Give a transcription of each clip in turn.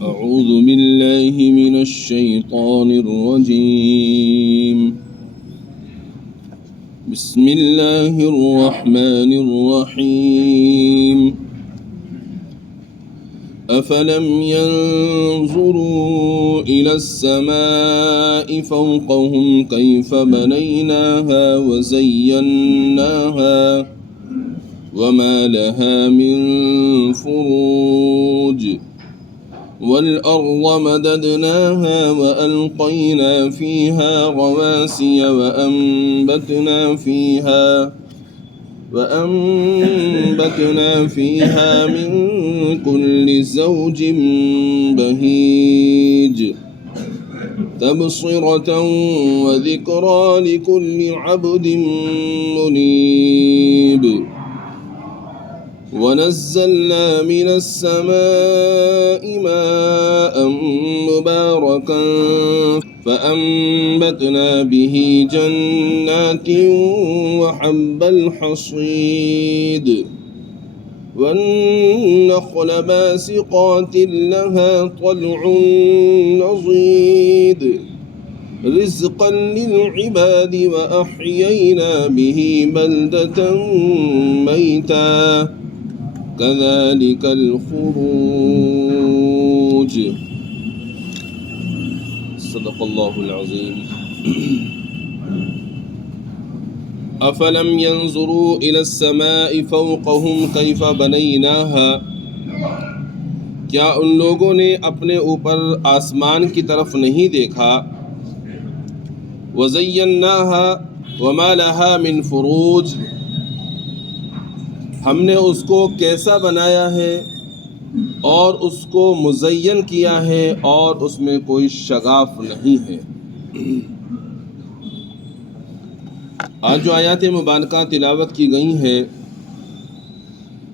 أعوذ بالله من الشيطان الرجيم. بسم الله الرحمن الرحيم. أفلم ينظروا إلى السماء فوقهم كيف بنيناها وزيناها وما لها من فروج والأرض مددناها وألقينا فيها رواسي وأنبتنا فيها من كل زوج بهيج تبصرة وذكرى لكل عبد منيب. ونزلنا من السماء ماء مباركا فأنبتنا به جنات وحب الحصيد والنخل باسقات لها طلع نضيد رزقا للعباد وأحيينا به بلدة ميتا كذلك الخروج. صدق اللہ العظیم. افلم ينظروا الى السماء فوقهم كيف بنيناها، کیا ان لوگوں نے اپنے اوپر آسمان کی طرف نہیں دیکھا؟ وزیناها وما لها من فروج، ہم نے اس کو کیسا بنایا ہے اور اس کو مزین کیا ہے اور اس میں کوئی شگاف نہیں ہے. آج جو آیات مبارکہ تلاوت کی گئی ہیں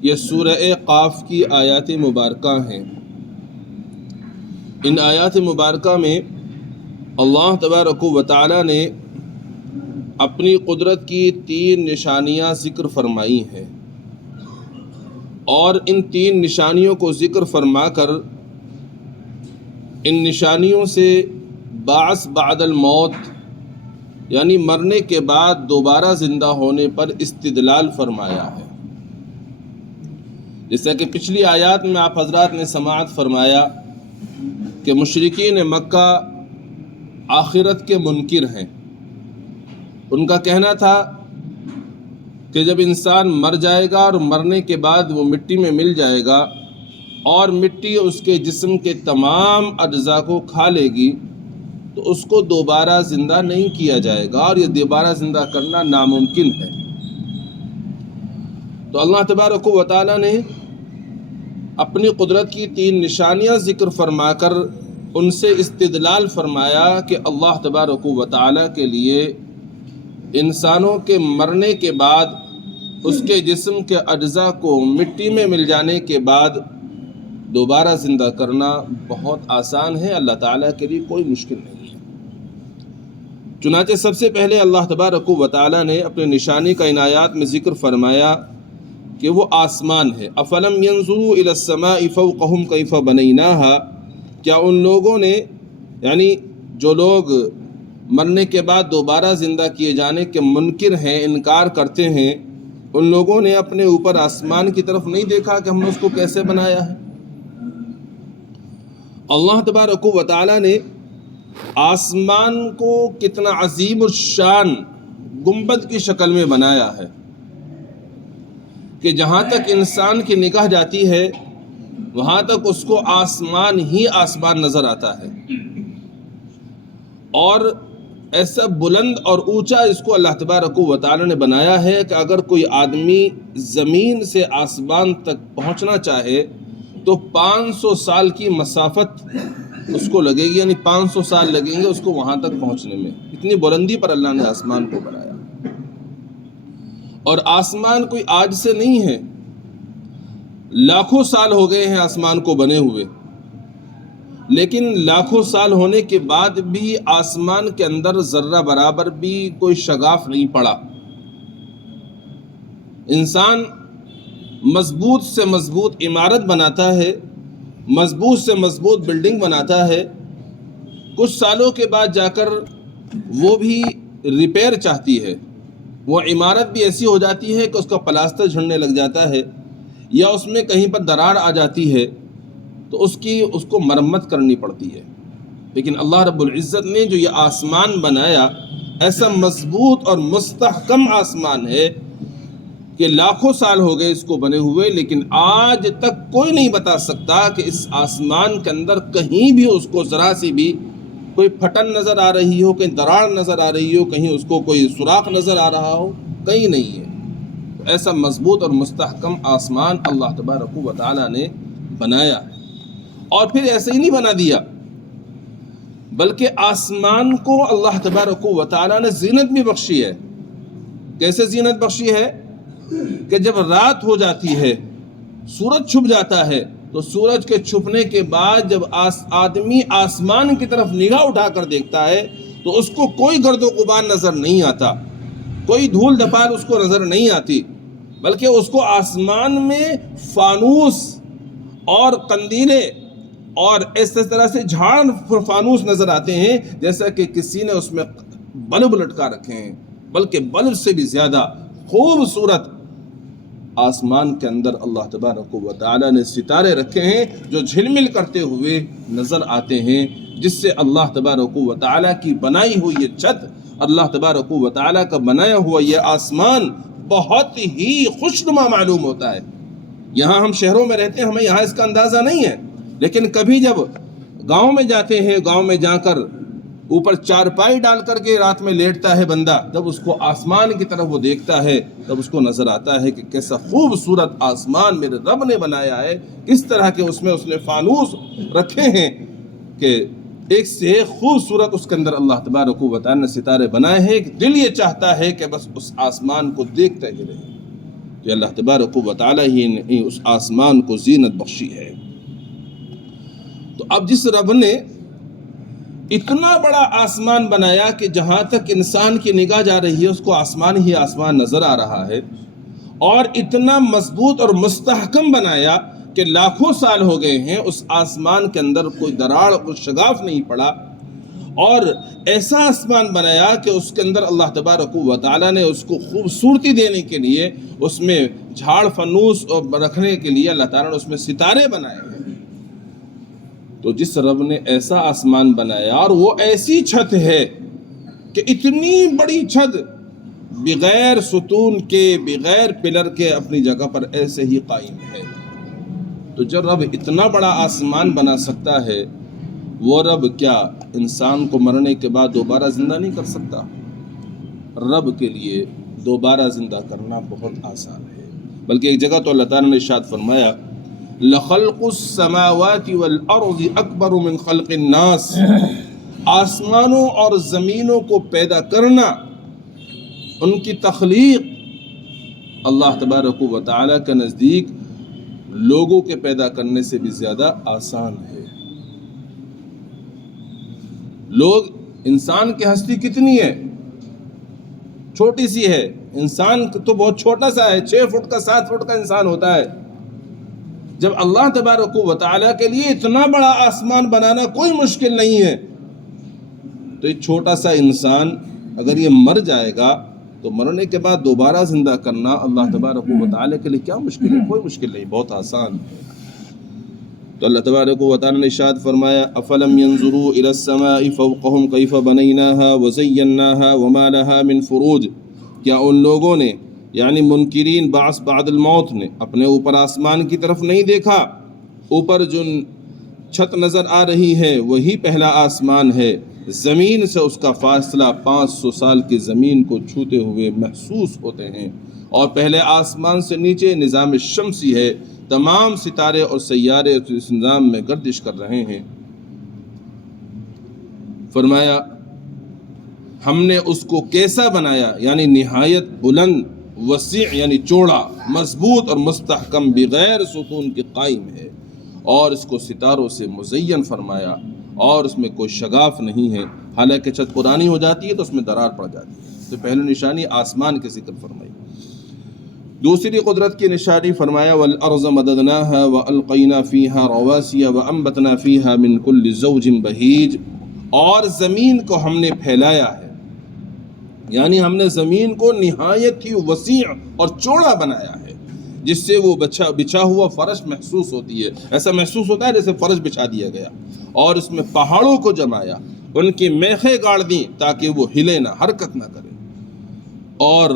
یہ سورہ قاف کی آیات مبارکہ ہیں. ان آیات مبارکہ میں اللہ تبارک و تعالی نے اپنی قدرت کی 3 نشانیاں ذکر فرمائی ہیں، اور ان 3 نشانیوں کو ذکر فرما کر ان نشانیوں سے بعث بعد الموت یعنی مرنے کے بعد دوبارہ زندہ ہونے پر استدلال فرمایا ہے. جیسا کہ پچھلی آیات میں آپ حضرات نے سماعت فرمایا کہ مشرکین مکہ آخرت کے منکر ہیں. ان کا کہنا تھا کہ جب انسان مر جائے گا اور مرنے کے بعد وہ مٹی میں مل جائے گا اور مٹی اس کے جسم کے تمام اجزاء کو کھا لے گی تو اس کو دوبارہ زندہ نہیں کیا جائے گا، اور یہ دوبارہ زندہ کرنا ناممکن ہے. تو اللہ تبارک و تعالی نے اپنی قدرت کی 3 نشانیاں ذکر فرما کر ان سے استدلال فرمایا کہ اللہ تبارک و تعالی کے لیے انسانوں کے مرنے کے بعد اس کے جسم کے اجزاء کو مٹی میں مل جانے کے بعد دوبارہ زندہ کرنا بہت آسان ہے، اللہ تعالیٰ کے لیے کوئی مشکل نہیں ہے. چنانچہ سب سے پہلے اللہ تبارک و تعالیٰ نے اپنے نشانی کا ان آیات میں ذکر فرمایا کہ وہ آسمان ہے. افلم ينظروا الى السماء فوقهم كيف بنيناها، کیا ان لوگوں نے یعنی جو لوگ مرنے کے بعد دوبارہ زندہ کیے جانے کے منکر ہیں، انکار کرتے ہیں، ان لوگوں نے اپنے اوپر آسمان کی طرف نہیں دیکھا کہ ہم نے اس کو کیسے بنایا ہے؟ اللہ تبارک و تعالی نے آسمان کو کتنا عظیم الشان گنبد کی شکل میں بنایا ہے کہ جہاں تک انسان کی نگاہ جاتی ہے وہاں تک اس کو آسمان ہی آسمان نظر آتا ہے، اور ایسا بلند اور اونچا اس کو اللہ تبارک و تعالی نے بنایا ہے کہ اگر کوئی آدمی زمین سے آسمان تک پہنچنا چاہے تو 500 سال کی مسافت اس کو لگے گی، یعنی 500 سال لگیں گے اس کو وہاں تک پہنچنے میں. اتنی بلندی پر اللہ نے آسمان کو بنایا. اور آسمان کوئی آج سے نہیں ہے، لاکھوں سال ہو گئے ہیں آسمان کو بنے ہوئے، لیکن لاکھوں سال ہونے کے بعد بھی آسمان کے اندر ذرہ برابر بھی کوئی شگاف نہیں پڑا. انسان مضبوط سے مضبوط عمارت بناتا ہے مضبوط سے مضبوط بلڈنگ بناتا ہے، کچھ سالوں کے بعد جا کر وہ بھی ریپیئر چاہتی ہے، وہ عمارت بھی ایسی ہو جاتی ہے کہ اس کا پلاسٹر جھڑنے لگ جاتا ہے یا اس میں کہیں پر دراڑ آ جاتی ہے تو اس کو مرمت کرنی پڑتی ہے۔ لیکن اللہ رب العزت نے جو یہ آسمان بنایا، ایسا مضبوط اور مستحکم آسمان ہے کہ لاکھوں سال ہو گئے اس کو بنے ہوئے، لیکن آج تک کوئی نہیں بتا سکتا کہ اس آسمان کے اندر کہیں بھی اس کو ذرا سی بھی کوئی پھٹن نظر آ رہی ہو، کہیں دراڑ نظر آ رہی ہو، کہیں اس کو کوئی سوراخ نظر آ رہا ہو، کہیں نہیں ہے۔ تو ایسا مضبوط اور مستحکم آسمان اللہ تبارک و تعالیٰ نے بنایا ہے، اور پھر ایسے ہی نہیں بنا دیا، بلکہ آسمان کو اللہ تبارک و تعالیٰ نے زینت بھی بخشی ہے۔ کیسے زینت بخشی ہے؟ کہ جب رات ہو جاتی ہے، سورج چھپ جاتا ہے، تو سورج کے چھپنے کے بعد جب آدمی آسمان کی طرف نگاہ اٹھا کر دیکھتا ہے تو اس کو کوئی گرد و غبار نظر نہیں آتا، کوئی دھول دھپال اس کو نظر نہیں آتی، بلکہ اس کو آسمان میں فانوس اور قندیلے اور اس طرح سے جھاڑ فانوس نظر آتے ہیں جیسا کہ کسی نے اس میں بلب لٹکا رکھے ہیں، بلکہ بلب سے بھی زیادہ خوبصورت آسمان کے اندر اللہ تبارک و تعالیٰ نے ستارے رکھے ہیں جو جھلمل کرتے ہوئے نظر آتے ہیں، جس سے اللہ تبارک و تعالیٰ کی بنائی ہوئی یہ چھت، اللہ تبارک و تعالیٰ کا بنایا ہوا یہ آسمان بہت ہی خوشنما معلوم ہوتا ہے۔ یہاں ہم شہروں میں رہتے ہیں، ہمیں یہاں اس کا اندازہ نہیں ہے، لیکن کبھی جب گاؤں میں جاتے ہیں، گاؤں میں جا کر اوپر چارپائی ڈال کر کے رات میں لیٹتا ہے بندہ، جب اس کو آسمان کی طرف وہ دیکھتا ہے تب اس کو نظر آتا ہے کہ کیسا خوبصورت آسمان میرے رب نے بنایا ہے، کس طرح کے اس نے فانوس رکھے ہیں کہ ایک سے ایک خوبصورت اس کے اندر اللہ تبارک و تعالیٰ نے ستارے بنائے ہیں کہ دل یہ چاہتا ہے کہ بس اس آسمان کو دیکھتے ہی رہے۔ تو اللہ تبارک و تعالیٰ ہی نے اس آسمان کو زینت بخشی ہے۔ تو اب جس رب نے اتنا بڑا آسمان بنایا کہ جہاں تک انسان کی نگاہ جا رہی ہے اس کو آسمان ہی آسمان نظر آ رہا ہے، اور اتنا مضبوط اور مستحکم بنایا کہ لاکھوں سال ہو گئے ہیں اس آسمان کے اندر کوئی دراڑ کوئی شگاف نہیں پڑا، اور ایسا آسمان بنایا کہ اس کے اندر اللہ تبارک و تعالیٰ نے اس کو خوبصورتی دینے کے لیے اس میں جھاڑ فنوس رکھنے کے لیے اللہ تعالیٰ نے اس میں ستارے بنائے ہیں۔ تو جس رب نے ایسا آسمان بنایا، اور وہ ایسی چھت ہے کہ اتنی بڑی چھت بغیر ستون کے بغیر پلر کے اپنی جگہ پر ایسے ہی قائم ہے، تو جب رب اتنا بڑا آسمان بنا سکتا ہے، وہ رب کیا انسان کو مرنے کے بعد دوبارہ زندہ نہیں کر سکتا؟ رب کے لیے دوبارہ زندہ کرنا بہت آسان ہے، بلکہ ایک جگہ تو اللہ تعالیٰ نے ارشاد فرمایا لَخَلْقُ السَّمَاوَاتِ وَالْأَرْضِ أَكْبَرُ مِنْ خَلْقِ النَّاسِ، آسمانوں اور زمینوں کو پیدا کرنا، ان کی تخلیق اللہ تبارک و تعالیٰ کے نزدیک لوگوں کے پیدا کرنے سے بھی زیادہ آسان ہے۔ لوگ، انسان کی ہستی کتنی ہے؟ چھوٹی سی ہے، انسان تو بہت چھوٹا سا ہے، 6 فٹ کا 7 فٹ کا انسان ہوتا ہے۔ جب اللہ تبارک و تعالیٰ کے لیے اتنا بڑا آسمان بنانا کوئی مشکل نہیں ہے، تو ایک چھوٹا سا انسان اگر یہ مر جائے گا تو مرنے کے بعد دوبارہ زندہ کرنا اللہ تبارک و تعالیٰ کے لیے کیا مشکل ہے؟ کوئی مشکل نہیں، بہت آسان ہے۔ تو اللہ تبارک و تعالیٰ نے ارشاد فرمایا افلم ينظروا الى السماء فوقهم كيف بنيناها وزيناها وما لها من فروج، کیا ان لوگوں نے یعنی منکرین بعث بعد الموت نے اپنے اوپر آسمان کی طرف نہیں دیکھا؟ اوپر جو چھت نظر آ رہی ہے وہی پہلا آسمان ہے، زمین سے اس کا فاصلہ 500 سال کی زمین کو چھوتے ہوئے محسوس ہوتے ہیں، اور پہلے آسمان سے نیچے نظام شمسی ہے، تمام ستارے اور سیارے اس نظام میں گردش کر رہے ہیں۔ فرمایا ہم نے اس کو کیسا بنایا، یعنی نہایت بلند، وسیع یعنی چوڑا، مضبوط اور مستحکم، بغیر ستون کے قائم ہے، اور اس کو ستاروں سے مزین فرمایا، اور اس میں کوئی شگاف نہیں ہے، حالانکہ چھت پرانی ہو جاتی ہے تو اس میں درار پڑ جاتی ہے۔ تو پہلی نشانی آسمان کی ذکر فرمائی۔ دوسری قدرت کی نشانی فرمایا والارض مددناها والقینا فیہا رواسی وانبتنا فیہا من کل زوج بہیج، اور زمین کو ہم نے پھیلایا ہے، یعنی ہم نے زمین کو نہایت ہی وسیع اور چوڑا بنایا ہے، جس سے وہ بچھا ہوا فرش محسوس ہوتی ہے، ایسا محسوس ہوتا ہے جیسے فرش بچھا دیا گیا، اور اس میں پہاڑوں کو جمایا، ان کی میخیں گاڑ دیں تاکہ وہ ہلے نہ، حرکت نہ کرے، اور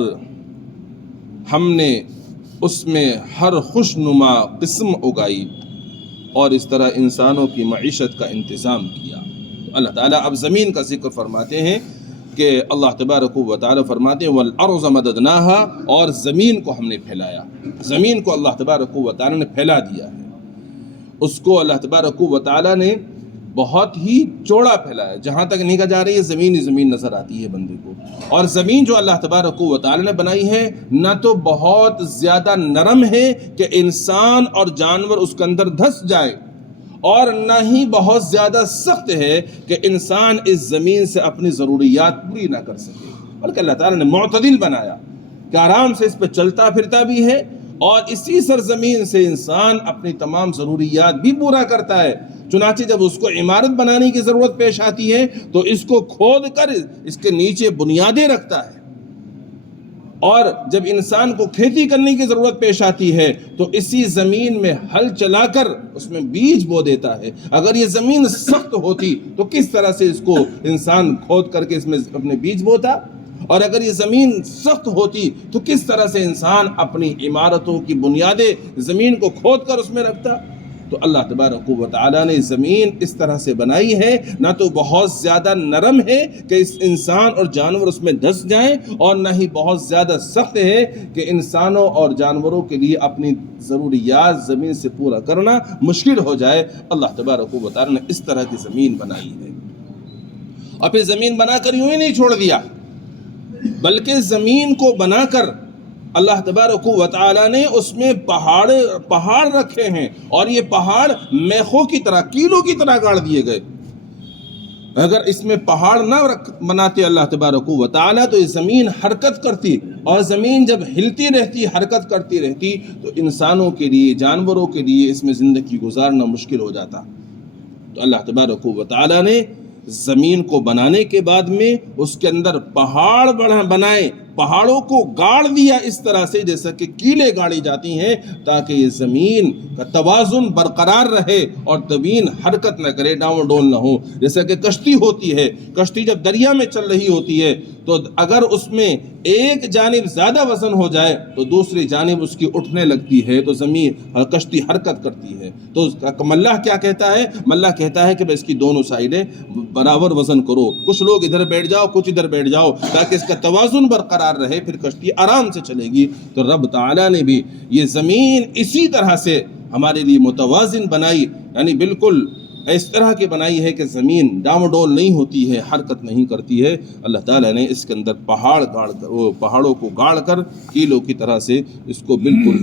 ہم نے اس میں ہر خوش نما قسم اگائی، اور اس طرح انسانوں کی معیشت کا انتظام کیا۔ تو اللہ تعالیٰ اب زمین کا ذکر فرماتے ہیں کہ اللہ تبارک و تعالیٰ فرماتے ہیں والارض مددناها، اور زمین کو ہم نے پھیلایا، زمین کو اللہ تبارک و تعالیٰ نے پھیلا دیا ہے، اس کو اللہ تبارک و تعالیٰ نے بہت ہی چوڑا پھیلایا، جہاں تک نگاہ جا رہی ہے زمین ہی زمین نظر آتی ہے بندے کو، اور زمین جو اللہ تبارک و تعالیٰ نے بنائی ہے نہ تو بہت زیادہ نرم ہے کہ انسان اور جانور اس کے اندر دھس جائے، اور نہ ہی بہت زیادہ سخت ہے کہ انسان اس زمین سے اپنی ضروریات پوری نہ کر سکے، بلکہ اللہ تعالیٰ نے معتدل بنایا کہ آرام سے اس پہ چلتا پھرتا بھی ہے، اور اسی سرزمین سے انسان اپنی تمام ضروریات بھی پورا کرتا ہے۔ چنانچہ جب اس کو عمارت بنانے کی ضرورت پیش آتی ہے تو اس کو کھود کر اس کے نیچے بنیادیں رکھتا ہے، اور جب انسان کو کھیتی کرنے کی ضرورت پیش آتی ہے تو اسی زمین میں ہل چلا کر اس میں بیج بو دیتا ہے۔ اگر یہ زمین سخت ہوتی تو کس طرح سے اس کو انسان کھود کر کے اس میں اپنے بیج بوتا، اور اگر یہ زمین سخت ہوتی تو کس طرح سے انسان اپنی عمارتوں کی بنیادیں زمین کو کھود کر اس میں رکھتا۔ تو اللہ تبارک و تعالیٰ نے زمین اس طرح سے بنائی ہے، نہ تو بہت زیادہ نرم ہے کہ اس انسان اور جانور اس میں دھس جائیں، اور نہ ہی بہت زیادہ سخت ہے کہ انسانوں اور جانوروں کے لیے اپنی ضروریات زمین سے پورا کرنا مشکل ہو جائے۔ اللہ تبارک و تعالیٰ نے اس طرح کی زمین بنائی ہے، اور پھر زمین بنا کر یوں ہی نہیں چھوڑ دیا، بلکہ زمین کو بنا کر اللہ تبارک و تعالیٰ نے اس میں پہاڑ رکھے ہیں، اور یہ پہاڑ میخوں کی طرح، کیلوں کی طرح گاڑ دیے گئے۔ اگر اس میں پہاڑ نہ بناتے اللہ تبارک و تعالیٰ تو یہ زمین حرکت کرتی، اور زمین جب ہلتی رہتی، حرکت کرتی رہتی، تو انسانوں کے لیے، جانوروں کے لیے اس میں زندگی گزارنا مشکل ہو جاتا۔ تو اللہ تبارک و تعالیٰ نے زمین کو بنانے کے بعد میں اس کے اندر پہاڑ بنائے، پہاڑوں کو گاڑ دیا اس طرح سے جیسا کہ کیلیں گاڑی جاتی ہیں، تاکہ یہ زمین کا توازن برقرار رہے اور زمین حرکت نہ کرے، ڈاؤن ڈول نہ ہو۔ جیسا کہ کشتی ہوتی ہے، کشتی جب دریا میں چل رہی ہوتی ہے تو اگر اس میں ایک جانب زیادہ وزن ہو جائے تو دوسری جانب اس کی اٹھنے لگتی ہے، تو زمین کشتی حرکت کرتی ہے۔ تو ملاح کیا کہتا ہے؟ ملاح کہتا ہے کہ بس اس کی دونوں سائڈیں برابر وزن کرو، کچھ لوگ ادھر بیٹھ جاؤ، کچھ ادھر بیٹھ جاؤ، تاکہ اس کا توازن برقرار رہے، پھر کشتی آرام سے چلے گی۔ تو رب تعالیٰ نے بھی یہ زمین اسی طرح سے ہمارے لیے متوازن بنائی، یعنی بالکل اس طرح کی بنائی ہے کہ زمین ڈاؤن ڈول نہیں ہوتی ہے، حرکت نہیں کرتی ہے۔ اللہ تعالیٰ نے اس کے اندر پہاڑوں کو گاڑ کر کیلوں کی طرح سے اس کو بالکل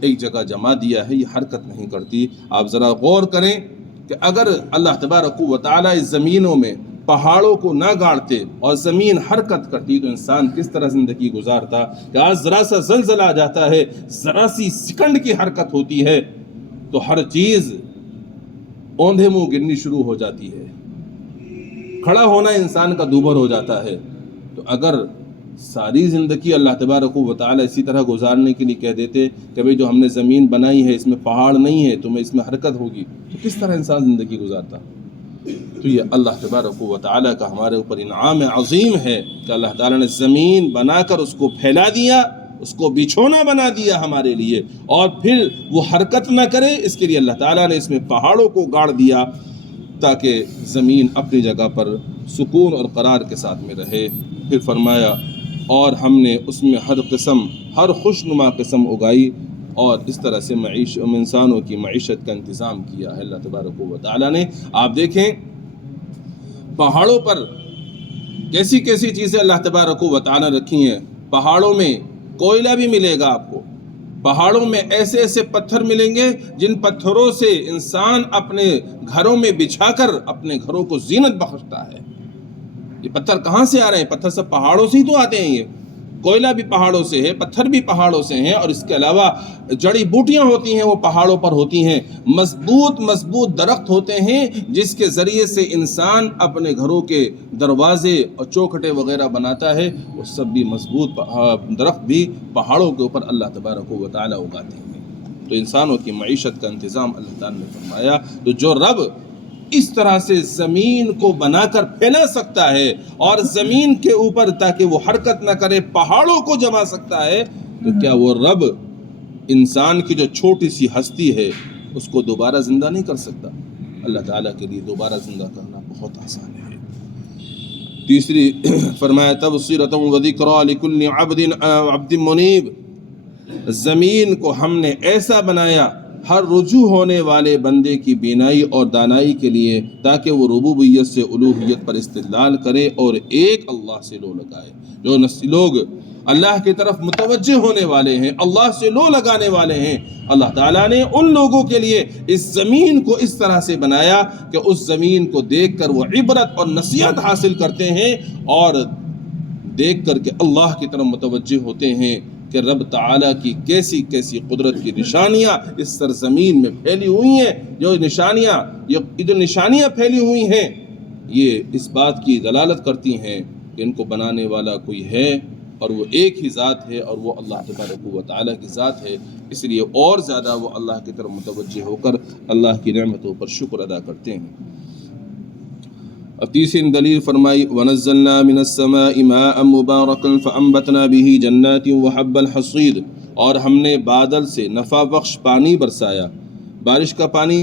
ایک جگہ جما دیا ہے، یہ حرکت نہیں کرتی۔ آپ ذرا غور کریں کہ اگر اللہ تبارک و تعالیٰ اس زمینوں میں پہاڑوں کو نہ گاڑتے اور زمین حرکت کرتی تو انسان کس طرح زندگی گزارتا؟ کہ آج ذرا سا زلزلہ آ جاتا ہے، ذرا سی سیکنڈ کی حرکت ہوتی ہے تو ہر چیز اوندھے منہ گرنی شروع ہو جاتی ہے، کھڑا ہونا انسان کا دوبر ہو جاتا ہے۔ تو اگر ساری زندگی اللہ تبارک و تعالیٰ اسی طرح گزارنے کے لیے کہہ دیتے کہ بھئی جو ہم نے زمین بنائی ہے اس میں پہاڑ نہیں ہے، تمہیں اس میں حرکت ہوگی، تو کس طرح انسان زندگی گزارتا؟ تو یہ اللہ تبارک و تعالیٰ کا ہمارے اوپر انعام عظیم ہے کہ اللہ تعالیٰ نے زمین بنا کر اس کو پھیلا دیا، اس کو بچھونا بنا دیا ہمارے لیے، اور پھر وہ حرکت نہ کرے اس کے لیے اللہ تعالیٰ نے اس میں پہاڑوں کو گاڑ دیا تاکہ زمین اپنی جگہ پر سکون اور قرار کے ساتھ میں رہے۔ پھر فرمایا اور ہم نے اس میں ہر خوشنما قسم اگائی، اور اس طرح سے انسانوں کی معیشت کا انتظام کیا ہے اللہ تبارک و تعالیٰ نے۔ آپ دیکھیں پہاڑوں پر کیسی کیسی چیزیں اللہ تبارک و تعالیٰ نے رکھی ہیں۔ پہاڑوں میں کوئلہ بھی ملے گا آپ کو، پہاڑوں میں ایسے ایسے پتھر ملیں گے جن پتھروں سے انسان اپنے گھروں میں بچھا کر اپنے گھروں کو زینت بخشتا ہے۔ یہ پتھر کہاں سے آ رہے ہیں؟ پتھر سب پہاڑوں سے ہی تو آتے ہیں۔ کوئلہ بھی پہاڑوں سے ہے، پتھر بھی پہاڑوں سے ہیں، اور اس کے علاوہ جڑی بوٹیاں ہوتی ہیں وہ پہاڑوں پر ہوتی ہیں، مضبوط درخت ہوتے ہیں جس کے ذریعے سے انسان اپنے گھروں کے دروازے اور چوکھٹے وغیرہ بناتا ہے، وہ سب بھی مضبوط درخت بھی پہاڑوں کے اوپر اللہ تبارک و تعالیٰ اگاتے ہیں۔ تو انسانوں کی معیشت کا انتظام اللہ تعالیٰ نے فرمایا۔ تو جو رب اس طرح سے زمین کو بنا کر پھیلا سکتا ہے اور زمین کے اوپر تاکہ وہ حرکت نہ کرے پہاڑوں کو جما سکتا ہے، تو کیا وہ رب انسان کی جو چھوٹی سی ہستی ہے اس کو دوبارہ زندہ نہیں کر سکتا؟ اللہ تعالیٰ کے لیے دوبارہ زندہ کرنا بہت آسان ہے۔ تیسری فرمایا تبصرۃ و ذکریٰ لکل عبد منیب، زمین کو ہم نے ایسا بنایا ہر رجوع ہونے والے بندے کی بینائی اور دانائی کے لیے، تاکہ وہ ربوبیت سے الوہیت پر استدلال کرے اور ایک اللہ سے لو لگائے۔ جو لوگ اللہ کی طرف متوجہ ہونے والے ہیں، اللہ سے لو لگانے والے ہیں، اللہ تعالیٰ نے ان لوگوں کے لیے اس زمین کو اس طرح سے بنایا کہ اس زمین کو دیکھ کر وہ عبرت اور نصیحت حاصل کرتے ہیں اور دیکھ کر کے اللہ کی طرف متوجہ ہوتے ہیں کہ رب تعالیٰ کی کیسی کیسی قدرت کی نشانیاں اس سرزمین میں پھیلی ہوئی ہیں۔ جو نشانیاں پھیلی ہوئی ہیں یہ اس بات کی دلالت کرتی ہیں کہ ان کو بنانے والا کوئی ہے اور وہ ایک ہی ذات ہے، اور وہ اللہ تبارک و تعالیٰ کی ذات ہے۔ اس لیے اور زیادہ وہ اللہ کی طرف متوجہ ہو کر اللہ کی نعمتوں پر شکر ادا کرتے ہیں۔ اب تیسری دلیل فرمائی وَنَزَّلْنَا مِنَ السَّمَاءِ مَاءً مُبَارَكًا فَأَنبَتْنَا بِهِ جَنَّاتٍ وَحَبَّ الْحَصِيدِ، اور ہم نے بادل سے نفع بخش پانی برسایا۔ بارش کا پانی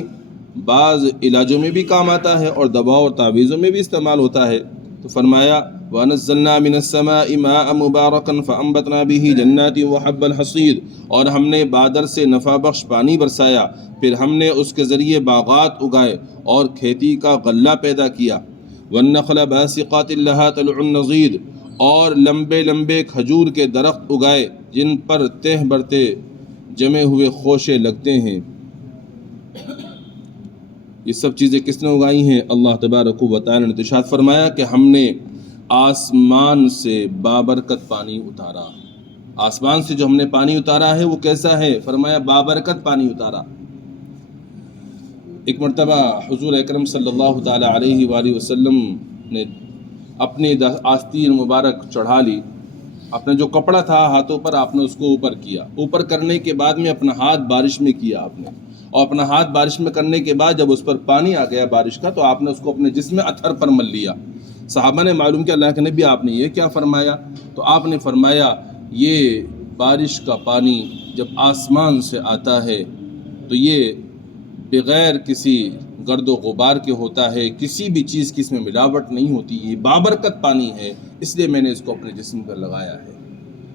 بعض علاجوں میں بھی کام آتا ہے اور دوا اور تعویذوں میں بھی استعمال ہوتا ہے۔ تو فرمایا وَنَزَّلْنَا مِنَ السَّمَاءِ مَاءً مُبَارَكًا فَأَنبَتْنَا بِهِ جَنَّاتٍ وَحَبَّ الْحَصِيدِ، اور ہم نے بادل سے نفع بخش پانی برسایا، پھر ہم نے اس کے ذریعے باغات اگائے اور کھیتی کا غلہ پیدا کیا۔ وَالنَّخْلَ بَاسِقَاتٍ لَهَا طَلْعٌ نَضِيدٌ، اور لمبے لمبے کھجور کے درخت اگائے جن پر تہ برتے جمے ہوئے خوشے لگتے ہیں۔ یہ سب چیزیں کس نے اگائی ہیں؟ اللہ تبارک و تعالی نے ارشاد فرمایا کہ ہم نے آسمان سے بابرکت پانی اتارا۔ آسمان سے جو ہم نے پانی اتارا ہے وہ کیسا ہے؟ فرمایا بابرکت پانی اتارا۔ ایک مرتبہ حضور اکرم صلی اللہ تعالی علیہ وآلہ وسلم نے اپنی آستین مبارک چڑھا لی، اپنا جو کپڑا تھا ہاتھوں پر آپ نے اس کو اوپر کیا، اوپر کرنے کے بعد میں اپنا ہاتھ بارش میں کیا آپ نے، اور اپنا ہاتھ بارش میں کرنے کے بعد جب اس پر پانی آ گیا بارش کا تو آپ نے اس کو اپنے جسم میں اتھر پر مل لیا۔ صحابہ نے معلوم کیا اللہ کے نبی آپ نے یہ کیا فرمایا؟ تو آپ نے فرمایا یہ بارش کا پانی جب آسمان سے آتا ہے تو یہ بغیر کسی گرد و غبار کے ہوتا ہے، کسی بھی چیز کی اس میں ملاوٹ نہیں ہوتی، یہ بابرکت پانی ہے، اس لیے میں نے اس کو اپنے جسم پر لگایا ہے۔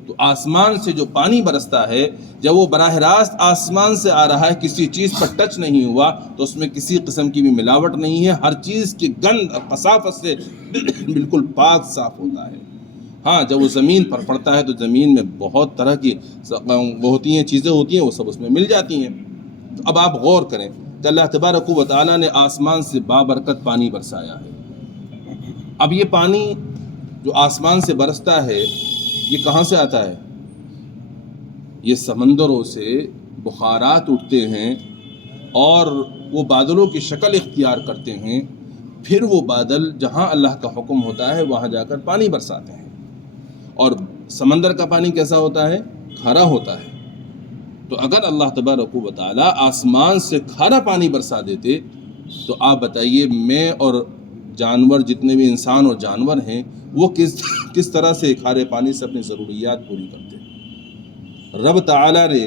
تو آسمان سے جو پانی برستا ہے جب وہ براہ راست آسمان سے آ رہا ہے، کسی چیز پر ٹچ نہیں ہوا تو اس میں کسی قسم کی بھی ملاوٹ نہیں ہے، ہر چیز کی گند اور کثافت سے بالکل پاک صاف ہوتا ہے۔ ہاں جب وہ زمین پر پڑتا ہے تو زمین میں بہت طرح کی ہوتی ہیں چیزیں ہوتی ہیں، وہ سب اس میں مل جاتی ہیں۔ تو اب آپ غور کریں کہ اللہ تبارک و تعالیٰ نے آسمان سے بابرکت پانی برسایا ہے۔ اب یہ پانی جو آسمان سے برستا ہے یہ کہاں سے آتا ہے؟ یہ سمندروں سے بخارات اٹھتے ہیں اور وہ بادلوں کی شکل اختیار کرتے ہیں، پھر وہ بادل جہاں اللہ کا حکم ہوتا ہے وہاں جا کر پانی برساتے ہیں۔ اور سمندر کا پانی کیسا ہوتا ہے؟ کھارا ہوتا ہے۔ تو اگر اللہ تبارک و تعالیٰ آسمان سے کھارا پانی برسا دیتے تو آپ بتائیے میں اور جانور جتنے بھی انسان اور جانور ہیں وہ کس طرح سے کھارے پانی سے اپنی ضروریات پوری کرتے ہیں؟ رب تعالیٰ نے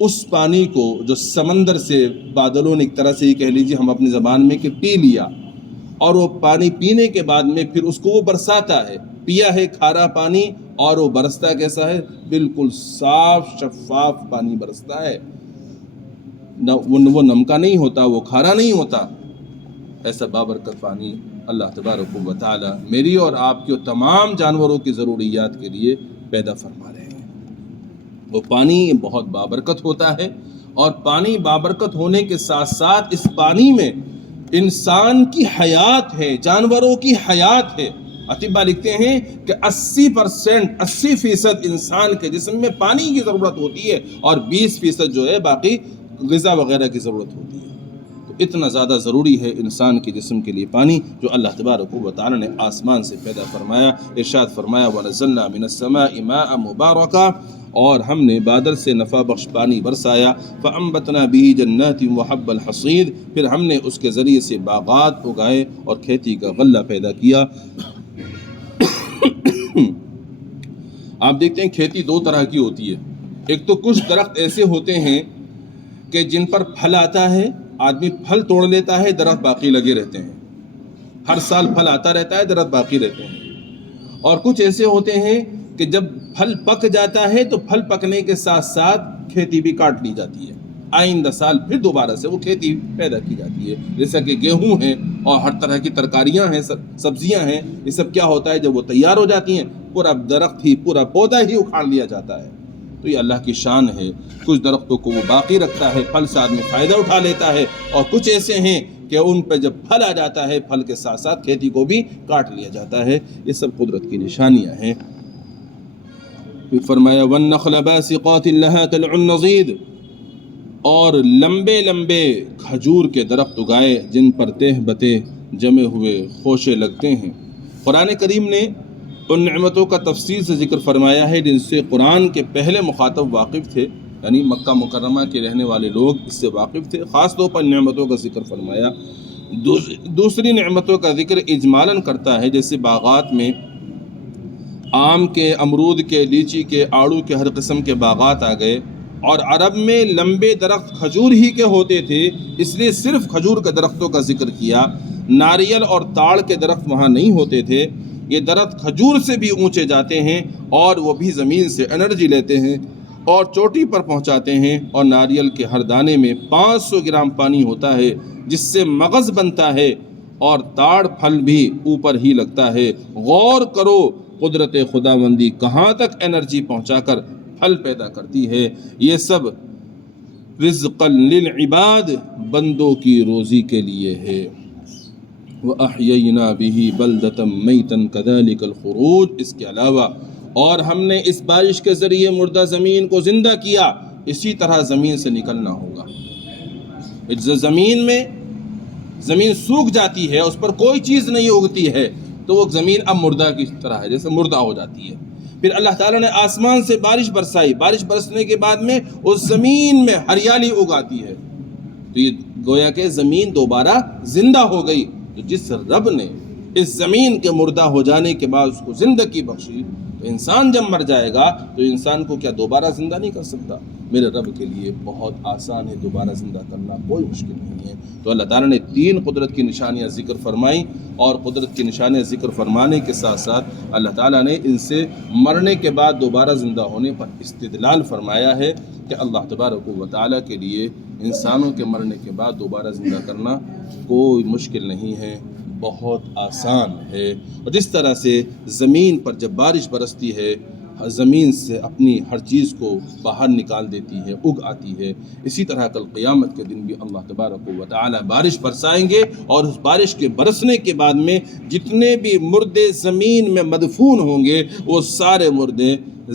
اس پانی کو جو سمندر سے بادلوں نے ایک طرح سے یہ کہہ لیجیے ہم اپنی زبان میں کہ پی لیا، اور وہ پانی پینے کے بعد میں پھر اس کو وہ برساتا ہے، پیا ہے کھارا پانی اور وہ برستا کیسا ہے؟ بالکل صاف شفاف پانی برستا ہے، وہ نمکا نہیں ہوتا، وہ کھارا نہیں ہوتا۔ ایسا بابرکت پانی اللہ تبارک و تعالی میری اور آپ کی اور تمام جانوروں کی ضروریات کے لیے پیدا فرما رہے ہیں۔ وہ پانی بہت بابرکت ہوتا ہے، اور پانی بابرکت ہونے کے ساتھ ساتھ اس پانی میں انسان کی حیات ہے، جانوروں کی حیات ہے۔ اطباء لکھتے ہیں کہ 80% انسان کے جسم میں پانی کی ضرورت ہوتی ہے اور 20% جو ہے باقی غذا وغیرہ کی ضرورت ہوتی ہے. تو اتنا زیادہ ضروری ہے انسان کے جسم کے لیے پانی جو اللہ تبارک و تعالی نے آسمان سے پیدا فرمایا. ارشاد فرمایا وَنَزَّلْنَا مِنَ السَّمَاءِ مَاءً مُبَارَكًا، اور ہم نے بادل سے نفع بخش پانی برسایا. فَأَنبَتْنَا بِهِ جَنَّاتٍ وَحَبَّ الْحَصِيدِ، پھر ہم نے اس کے ذریعے سے باغات اگائے اور کھیتی کا غلہ پیدا کیا. آپ دیکھتے ہیں کھیتی دو طرح کی ہوتی ہے. ایک تو کچھ درخت ایسے ہوتے ہیں کہ جن پر پھل آتا ہے، آدمی پھل توڑ لیتا ہے، درخت باقی لگے رہتے ہیں، ہر سال پھل آتا رہتا ہے، درخت باقی رہتے ہیں. اور کچھ ایسے ہوتے ہیں کہ جب پھل پک جاتا ہے تو پھل پکنے کے ساتھ ساتھ کھیتی بھی کاٹ لی جاتی ہے، آئندہ سال پھر دوبارہ سے وہ کھیتی پیدا کی جاتی ہے. جیسا کہ گیہوں ہیں اور ہر طرح کی ترکاریاں ہیں، سبزیاں ہیں، یہ سب کیا ہوتا ہے جب وہ تیار ہو جاتی ہیں پورا درخت ہی، پورا پودا ہی اکھاڑ لیا جاتا ہے. تو یہ اللہ کی شان ہے، کچھ درختوں کو وہ باقی رکھتا ہے، پھل سے آدمی فائدہ اٹھا لیتا ہے، اور کچھ ایسے ہیں کہ ان پہ جب پھل آ جاتا ہے پھل کے ساتھ ساتھ کھیتی کو بھی کاٹ لیا جاتا ہے. یہ سب قدرت کی نشانیاں ہیں. پھر فرمایا وَالنَّخْلَ بَاسِقَاتٍ لَهَا طَلْعٌ نَضِيدٌ، اور لمبے لمبے کھجور کے درخت اگائے جن پر تہ بتے جمے ہوئے خوشے لگتے ہیں. قرآن کریم نے ان نعمتوں کا تفصیل سے ذکر فرمایا ہے جن سے قرآن کے پہلے مخاطب واقف تھے، یعنی مکہ مکرمہ کے رہنے والے لوگ اس سے واقف تھے. خاص طور پر نعمتوں کا ذکر فرمایا. دوسری نعمتوں کا ذکر اجمالاً کرتا ہے، جیسے باغات میں آم کے، امرود کے، لیچی کے، آڑو کے، ہر قسم کے باغات آ گئے. اور عرب میں لمبے درخت کھجور ہی کے ہوتے تھے، اس لیے صرف کھجور کے درختوں کا ذکر کیا. ناریل اور تاڑ کے درخت وہاں نہیں ہوتے تھے. یہ درخت کھجور سے بھی اونچے جاتے ہیں اور وہ بھی زمین سے انرجی لیتے ہیں اور چوٹی پر پہنچاتے ہیں. اور ناریل کے ہر دانے میں 500 گرام پانی ہوتا ہے جس سے مغز بنتا ہے، اور تاڑ پھل بھی اوپر ہی لگتا ہے. غور کرو قدرت خداوندی کہاں تک انرجی پہنچا کر پھل پیدا کرتی ہے. یہ سب رزقا للعباد، بندوں کی روزی کے لیے ہے. وَأَحْيَيْنَا بِهِ بَلْدَةً مَيْتًا كَذَلِكَ الْخُرُوجُ، اس کے علاوہ اور ہم نے اس بارش کے ذریعے مردہ زمین کو زندہ کیا، اسی طرح زمین سے نکلنا ہوگا. زمین سوکھ جاتی ہے، اس پر کوئی چیز نہیں اگتی ہے، تو وہ زمین اب مردہ کی طرح ہے، جیسے مردہ ہو جاتی ہے. پھر اللہ تعالیٰ نے آسمان سے بارش برسائی، بارش برسنے کے بعد میں اس زمین میں ہریالی اگاتی ہے، تو یہ گویا کہ زمین دوبارہ زندہ ہو گئی. تو جس رب نے اس زمین کے مردہ ہو جانے کے بعد اس کو زندگی بخشی، تو انسان جب مر جائے گا تو انسان کو کیا دوبارہ زندہ نہیں کر سکتا؟ میرے رب کے لیے بہت آسان ہے دوبارہ زندہ کرنا، کوئی مشکل نہیں ہے. تو اللہ تعالیٰ نے 3 قدرت کی نشانیاں ذکر فرمائیں، اور قدرت کی نشانیاں ذکر فرمانے کے ساتھ ساتھ اللہ تعالیٰ نے ان سے مرنے کے بعد دوبارہ زندہ ہونے پر استدلال فرمایا ہے کہ اللہ تبارک و تعالیٰ کے لیے انسانوں کے مرنے کے بعد دوبارہ زندہ کرنا کوئی مشکل نہیں ہے، بہت آسان ہے. اور جس طرح سے زمین پر جب بارش برستی ہے زمین سے اپنی ہر چیز کو باہر نکال دیتی ہے، اگ آتی ہے، اسی طرح کل قیامت کے دن بھی اللہ تبارک و تعالی بارش برسائیں گے، اور اس بارش کے برسنے کے بعد میں جتنے بھی مردے زمین میں مدفون ہوں گے وہ سارے مردے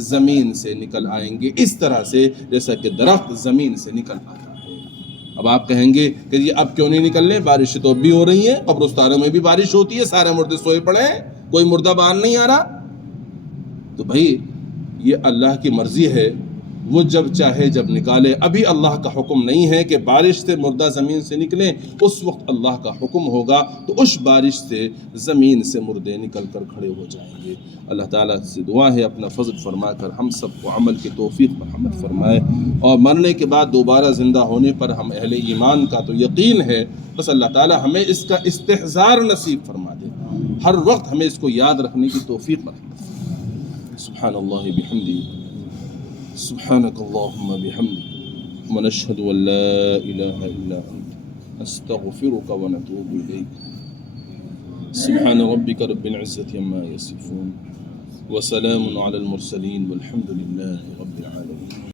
زمین سے نکل آئیں گے، اس طرح سے جیسا کہ درخت زمین سے نکل آتا ہے. اب آپ کہیں گے کہ یہ اب کیوں نہیں نکل رہے؟ بارش تو اب بھی ہو رہی ہے، قبرستانوں میں بھی بارش ہوتی ہے، سارے مردے سوئے پڑے ہیں، کوئی مردہ باہر نہیں آ رہا. تو بھائی یہ اللہ کی مرضی ہے، وہ جب چاہے جب نکالے. ابھی اللہ کا حکم نہیں ہے کہ بارش سے مردہ زمین سے نکلیں، اس وقت اللہ کا حکم ہوگا تو اس بارش سے زمین سے مردے نکل کر کھڑے ہو جائیں گے. اللہ تعالیٰ سے دعا ہے اپنا فضل فرما کر ہم سب کو عمل کی توفیق مرحمت فرمائے، اور مرنے کے بعد دوبارہ زندہ ہونے پر ہم اہل ایمان کا تو یقین ہے، بس اللہ تعالیٰ ہمیں اس کا استحضار نصیب فرما دے، ہر وقت ہمیں اس کو یاد رکھنے کی توفیق مرحمت. سبحان اللہ بحمدہ، سبحانک اللہم بحمدک، ونشہد ان لا الہ الا انت، استغفرک ونتوب الیک. سبحان ربک رب العزة عما یصفون، وسلام علی المرسلین، والحمد للہ رب العالمین.